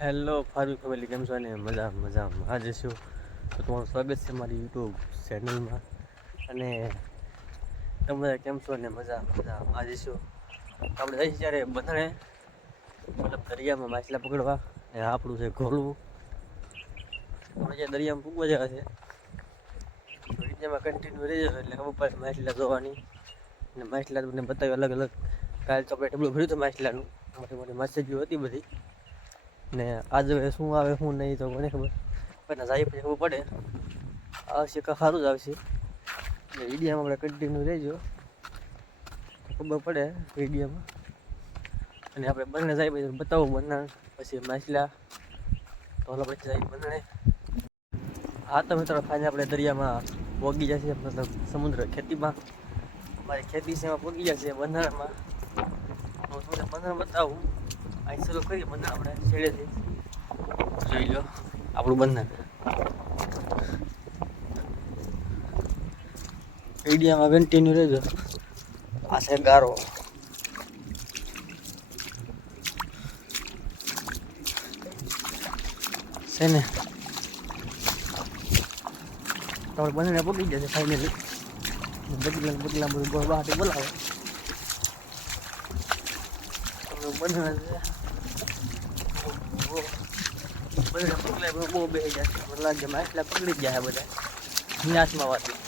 Hello Farooq family, કેમ છો? ને મજા આજે શું તો તમારું સ્વાગત છે મારી યુટ્યુબ ચેનલમાં. અને તમે કેમ છો? ને મજા આજે શું આપણે જઈશું ત્યારે બંધણે મતલબ દરિયામાં માછલા પકડવા. ને આપણું છે ઘોલવું. આપણે જે દરિયામાં પૂગવા જવા છે તો વિડીયોમાં કન્ટિન્યુ રહી જશે એટલે ખબર પડે માછલા જોવાની. અને માછલા તમને બતાવ્યું અલગ અલગ. કાલે તો આપણે ટેબલું ભર્યું હતું માછલાનું, મોટી મોટી માછલીઓ હતી બધી. ને આજે શું આવે શું નહીં તો મને ખબર, પણ જાય પછી ખબર પડે. આવશે કાં સારું જ આવશે. ને વિડીયોમાં આપણે કન્ટિન્યુ રહેજો તો ખબર પડે વિડીયોમાં. અને આપણે બંને જાય પછી બતાવું બંને પછી માછલા તો ઓલા પછી જાય બંને. હા તો મિત્રો ફાઇનલ આપણે દરિયામાં પોગી જશે, મતલબ સમુદ્ર ખેતીમાં અમારી ખેતી છે એમાં પોગી જશે બંધારણમાં. હું તમને બંધારણ બતાવું. અહીં શરૂ કરીએ બંધારણ આપણે છેડેથી. જોઈ લો આપણું બંધારણ. વિડીયોમાં કન્ટિન્યુ રહેજો. આ છે ગારો. છે ને તમારે બંને પકડી જશે ફાઇનલી. બગલા બધું બહારથી બોલાવે બંને પગલા બહુ બેસી જશે. મને લાગે માછલા પકડી જ જાય બધા નિરાશમાં વાતી.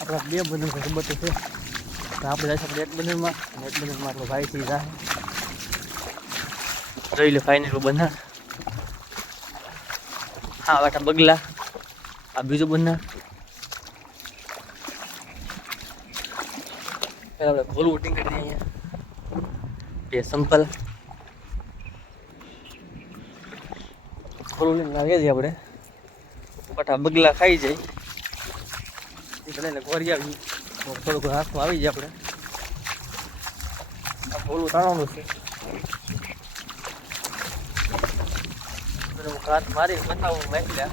આપણા બે બંધન ખબર તો છે તો આપણે જઈશું આપણે એક બંધનમાં અને એક બંધનમાં આપણો ભાઈ થી જાય. જોઈ લો ફાઇનલ બંધન. હા વાટા બગલા. આ બીજું બંધન. પેલા આપણે ખોલવું ટીંકડી અહીંયા બે સંપલ ખોલવું લઈને લાવીએ છીએ આપણે. પાટા બગલા ખાઈ જાય એટલે ઘોરી આવી થોડુંક હાથમાં આવી જાય. આપણે આ ખોલવું તાણવાનું છે. હાથ મારી બતાવું માછલા.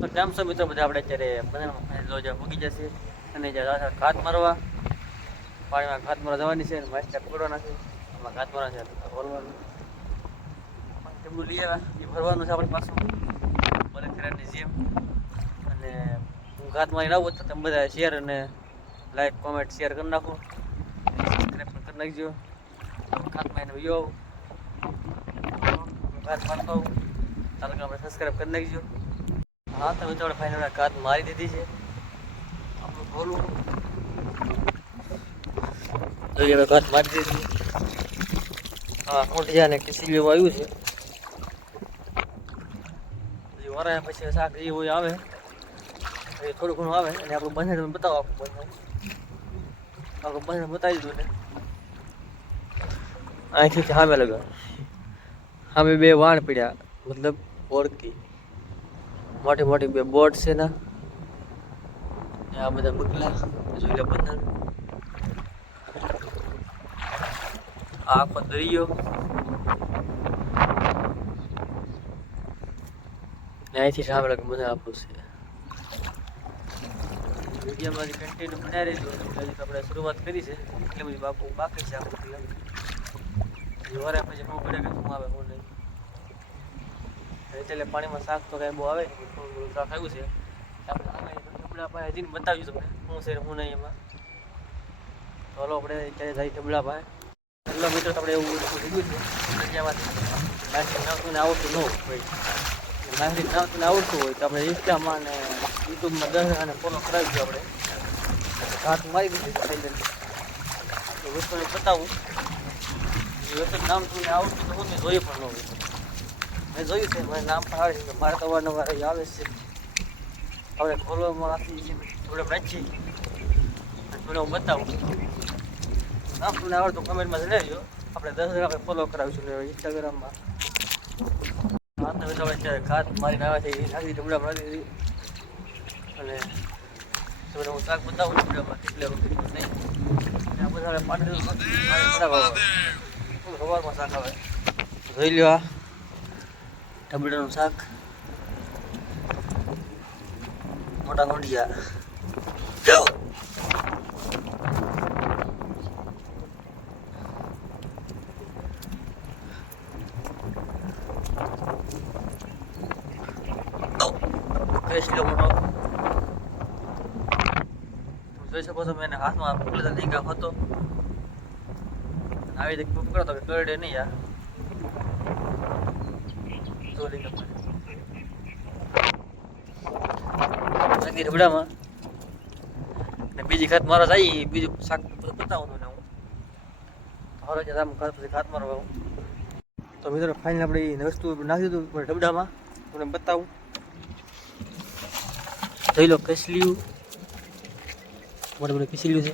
તો કેમ છો મિત્રો બધા? આપણે અત્યારે પૂગી જશે અને ઘાત મારવા પાણીમાં ઘાત મારવા જવાની છે. માછલા પકડવાના છે. એમાં ઘાત મારવા છે ભરવાનું ટેબલું લઈ આવ્યા એ ભરવાનું છે આપણી પાછું બને ખેરાની જેમ. અને હું ઘાત મારીને આવું તો તમે બધા શેર અને લાઈક કોમેન્ટ શેર કરી નાખો. સબસ્ક્રાઈબ પણ કરી નાખજો. ઘાત મારીને વિડીયો ઘાત મારતો આવું ચાલો કે આપણે સબસ્ક્રાઈબ કરી નાખજો. હા તો મિત્રો આપણે ફાઇનલ ઘાત મારી દીધી છે. આપણું ખોલવું જોઈએ હવે ઘાત મારી દીધી. હા મોઢિયા ને સીલીઓ આવ્યું છે. વરાય પછી શાક જે હોય આવે એ થોડું ઘણું આવે. અને આપણું બંને તમે બતાવો. આપણું બંને બતાવી દીધું ને અહીંથી સામે લગાવ સામે બે વાણ પડ્યા, મતલબ ઓળકી મોટી મોટી બે બોટ છે ને આ બધા બગલા જોઈ લે બંધન. આખો દરિયો અહીંથી સામે લગે બધા આપણું છે. વિડીયોમાં કન્ટિન્યુ બનાવી રહીશું. હજી આપણે શરૂઆત કરી છે એટલે બધી બાકી છે આપણું. વરે પછી શું પડે કે શું આવે શું નહીં. એટલે પાણીમાં શાક તો કાંઈ બહુ આવે ને થોડું થોડું શાક આવ્યું છે. આપણે ઢબલા પાસે હજી બતાવ્યું તમને શું છે શું નહીં એમાં. ચાલો આપણે ક્યારે જાય ઢબલા પાસે. ઢબલા મિત્રો આપણે એવું વસ્તુ લીધું છે દરિયામાંથી માછલી નાખતું આવડતું ન હોય. માછલી નાખતું આવડતું હોય તો આપણે ઇન્સ્ટામાં અને યુટ્યુબમાં 10 અને ફોલો કરાવીશું. આપણે ઘાત મારી દીધી તો વસ્તુને બતાવું. એ વસ્તુ નામ તમને આવડતું તો હું જોયું પણ ન હોય. મેં જોયું છે મને નામ પણ આવે છે. મારે તો અવારનવાર આવે છે. આપણે ખોલવામાં રાખી થોડે રાખી થોડે હું બતાવું. નામ તમને આવડતું કમેન્ટમાં જણાવજો. આપણે 10 આપણે ફોલો કરાવીશું ઇન્સ્ટાગ્રામમાં. હા તો આપણે અત્યારે ઘાત મારીને આવે છે એ નાખી ઢબલા મારી દીધી. અને તમને હું શાક બતાવું ઢબલામાં કેટલે કેટલું નહીં. આ બધા પાણી સવારમાં શાક આવે જોઈ લો. આ ટમેટાનું શાક મોટા નોંધિયા મિત્રો જોઈ શકો છો મેં એને હાથમાં પકડેલા લીંગા હતો આવી રીતે પકડો તો કરડે નહીં યાર તો લીંગા રબડામાં ને બીજી ખાત મારા જાય બીજું શાક બતાવું ને હું હવે આમ પછી ખાત મારવા તો મિત્રો ફાઇનલ આપણે એ વસ્તુ નાખી દીધું ડબડામાં તમને બતાવું જોઈ લો કસલ્યું મોટે મોટે કસલ્યું છે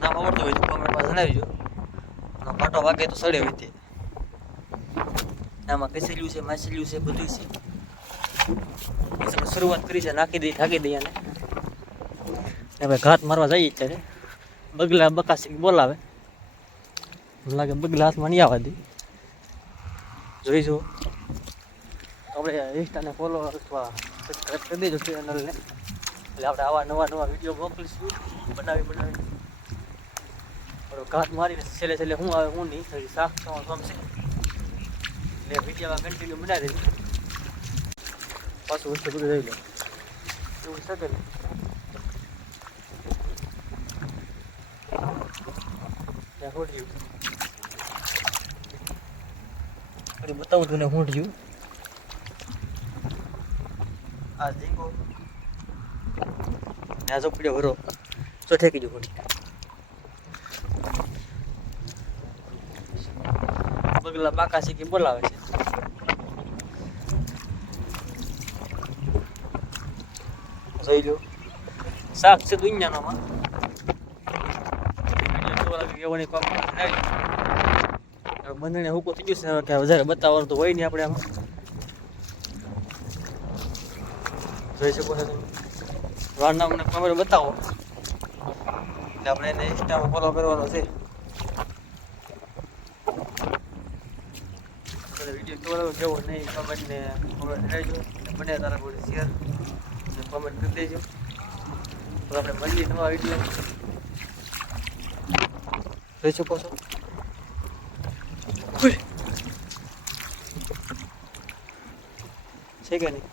નામ આવડતું હોય તો કોમેન્ટમાં જણાવજો પાટો વાગે તો સડે હોય તે આમાં કસેલું છે માછેલું છે બધું છે શરૂઆત કરી છે નાખી દઈ ઢાંકી દઈ અને હવે ઘાત મારવા જઈએ અત્યારે બગલા બકાસી બોલાવે મને લાગે બગલા હાથમાં નહીં આવવા દે જોઈશું આપણે ઇન્સ્ટાને ફોલો અથવા સબસ્ક્રાઈબ કરી દેજો ચેનલને એટલે આપણે આવા નવા વિડીયો મોકલીશું બનાવી ઘાત મારીને છેલ્લે શું આવે શું નહીં પછી શાક ખાવા ગમશે એટલે વિડીયોમાં કન્ટિન્યુ બનાવી દેજો પાછું વસ્તુ બધું રહી લો એવું શકે ને ત્યાં હોડ્યું ફરી બતાવું તું ને હોડ્યું આ દેખો આ જો પડ્યો ભરો તો ઠેકી જો હોડી બગલા બાકા શીખી બોલાવે છે જોઈ લો શાક છે દુનિયાનામાં બંધને હુકો થઈ ગયું છે કે વધારે બતાવવાનું તો હોય નહીં આપણે આમાં જોઈ શકો છો તમે વારના અમને કમેન્ટ બતાવો એટલે આપણે એને ઇન્સ્ટામાં ફોલો કરવાનો છે વિડીયો કેવો નહીં કમેન્ટને કમેન્ટ રહેજો બને તારા કોઈ શેર અને કમેન્ટ કરી દેજો તો આપણે મળીએ નવા વિડીયો જોઈ શકો છો છે કે નહીં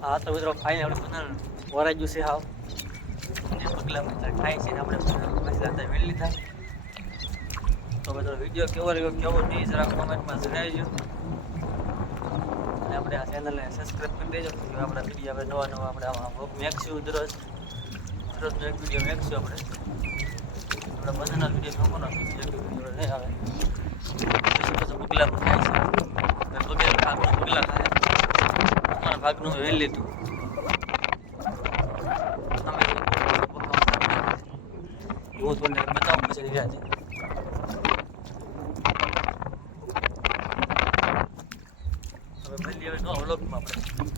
હા તો મિત્રો ખાઈને આપણે બધા વરાઈ ગયું છે હાવ પગલા ખાય છે ને આપણે પાછી વેલી થાય તો બધો વિડીયો કેવો રહ્યો કેવો નહીં જરા કોમેન્ટમાં જણાવજો અને આપણે આ ચેનલને સબસ્ક્રાઈબ કરી દેજો કે આપણા વિડીયો આપણે નવા આપણે આમાં વ્લોગ મેકશું દરરોજનો એક વિડીયો મેકશું આપણે બધાના વિડીયો નોકો નાખીશું એક વિડીયો નહીં આવે બગલા ખાય છે બગલા ખાય અમારા ભાગનું વેલ લીધું હું તમને બતાવું પછી રહ્યા છે હવે મળીએ હવે નવા વ્લોગમાં આપણે